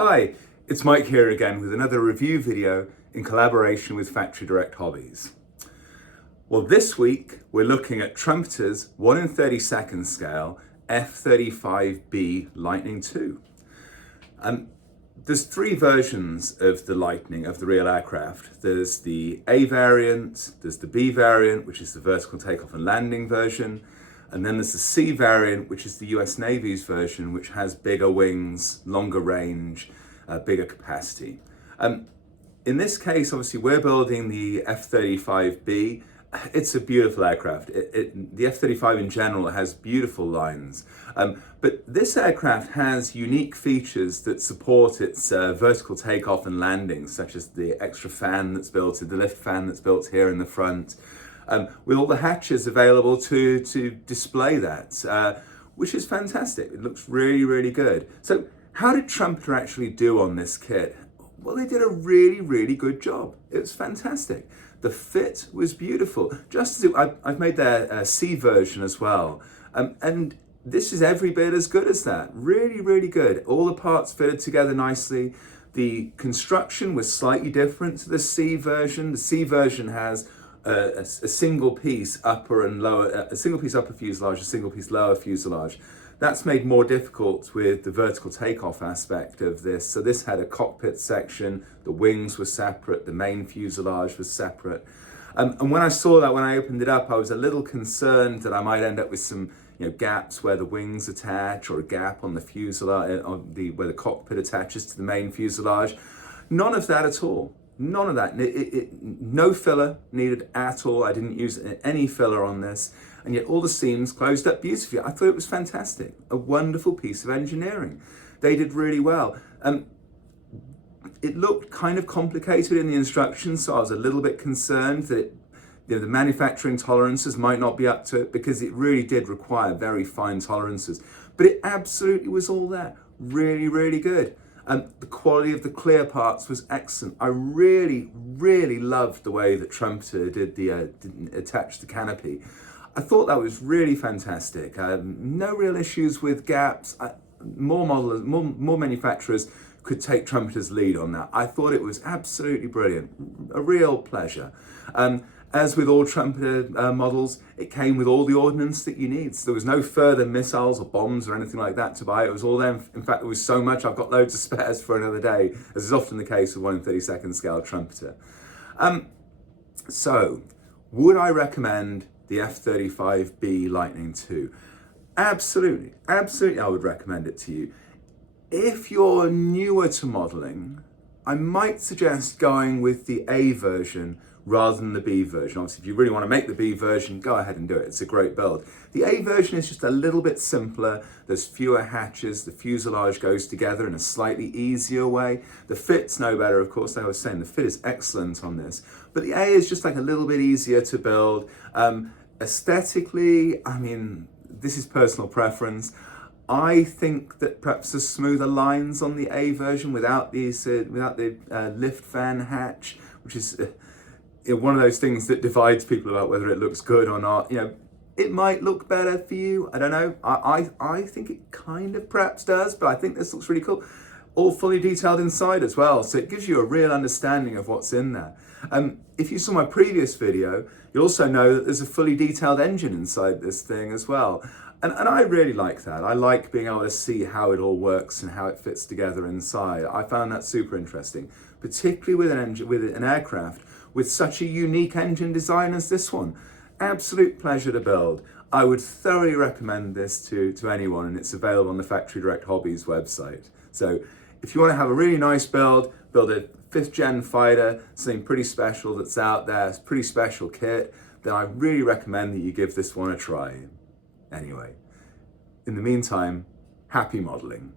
Hi, it's Mike here again with another review video in collaboration with Factory Direct Hobbies. Well, this week we're looking at Trumpeter's 1 in 32nd scale F-35B Lightning II. There's three versions of the Lightning, of the real aircraft. There's the A variant, there's the B variant, which is the vertical takeoff and landing version, and then there's the C variant, which is the US Navy's version, which has bigger wings, longer range, bigger capacity. In this case, obviously, we're building the F-35B. It's a beautiful aircraft. The F-35 in general has beautiful lines. But this aircraft has unique features that support its vertical takeoff and landing, such as the extra fan that's built, the lift fan that's built here in the front, with all the hatches available to display that, which is fantastic. It looks really, really good. So how did Trumpeter actually do on this kit? Well, they did a really, really good job. It was fantastic. The fit was beautiful. Just as I've made their C version as well. And this is every bit as good as that. Really, really good. All the parts fitted together nicely. The construction was slightly different to the C version. The C version has a single piece upper and lower, a single piece upper fuselage, a single piece lower fuselage. That's made more difficult with the vertical takeoff aspect of this. So this had a cockpit section, the wings were separate, the main fuselage was separate. And when I saw that, when I opened it up, I was a little concerned that I might end up with some gaps where the wings attach, or a gap on the fuselage, where the cockpit attaches to the main fuselage. None of that at all. None of that. No filler needed at all. I didn't use any filler on this. And yet all the seams closed up beautifully. I thought it was fantastic. A wonderful piece of engineering. They did really well. It looked kind of complicated in the instructions, so I was a little bit concerned that the manufacturing tolerances might not be up to it, because it really did require very fine tolerances. But it absolutely was all there. Really, really good. The quality of the clear parts was excellent. I really, really loved the way that Trumpeter did attach the canopy. I thought that was really fantastic. No real issues with gaps. More manufacturers could take Trumpeter's lead on that. I thought it was absolutely brilliant. A real pleasure. As with all Trumpeter models, it came with all the ordnance that you need. So there was no further missiles or bombs or anything like that to buy. It was all there. In fact, there was so much, I've got loads of spares for another day, as is often the case with 1 in 32nd scale Trumpeter. So, would I recommend the F-35B Lightning II? Absolutely, absolutely I would recommend it to you. If you're newer to modeling, I might suggest going with the A version rather than the B version. Obviously, if you really want to make the B version, go ahead and do it. It's a great build. The A version is just a little bit simpler. There's fewer hatches. The fuselage goes together in a slightly easier way. The fit's no better, of course. I was saying the fit is excellent on this. But the A is just like a little bit easier to build. Aesthetically, I mean, this is personal preference. I think that perhaps the smoother lines on the A version without the lift fan hatch, which is one of those things that divides people about whether it looks good or not. It might look better for you. I don't know. I think it kind of perhaps does, but I think this looks really cool. All fully detailed inside as well, so it gives you a real understanding of what's in there. If you saw my previous video, you'll also know that there's a fully detailed engine inside this thing as well. And I really like that. I like being able to see how it all works and how it fits together inside. I found that super interesting, particularly with an aircraft with such a unique engine design as this one. Absolute pleasure to build. I would thoroughly recommend this to anyone, and it's available on the Factory Direct Hobbies website. So if you want to have a really nice build a 5th gen fighter, something pretty special that's out there, it's a pretty special kit, then I really recommend that you give this one a try. Anyway, in the meantime, happy modeling.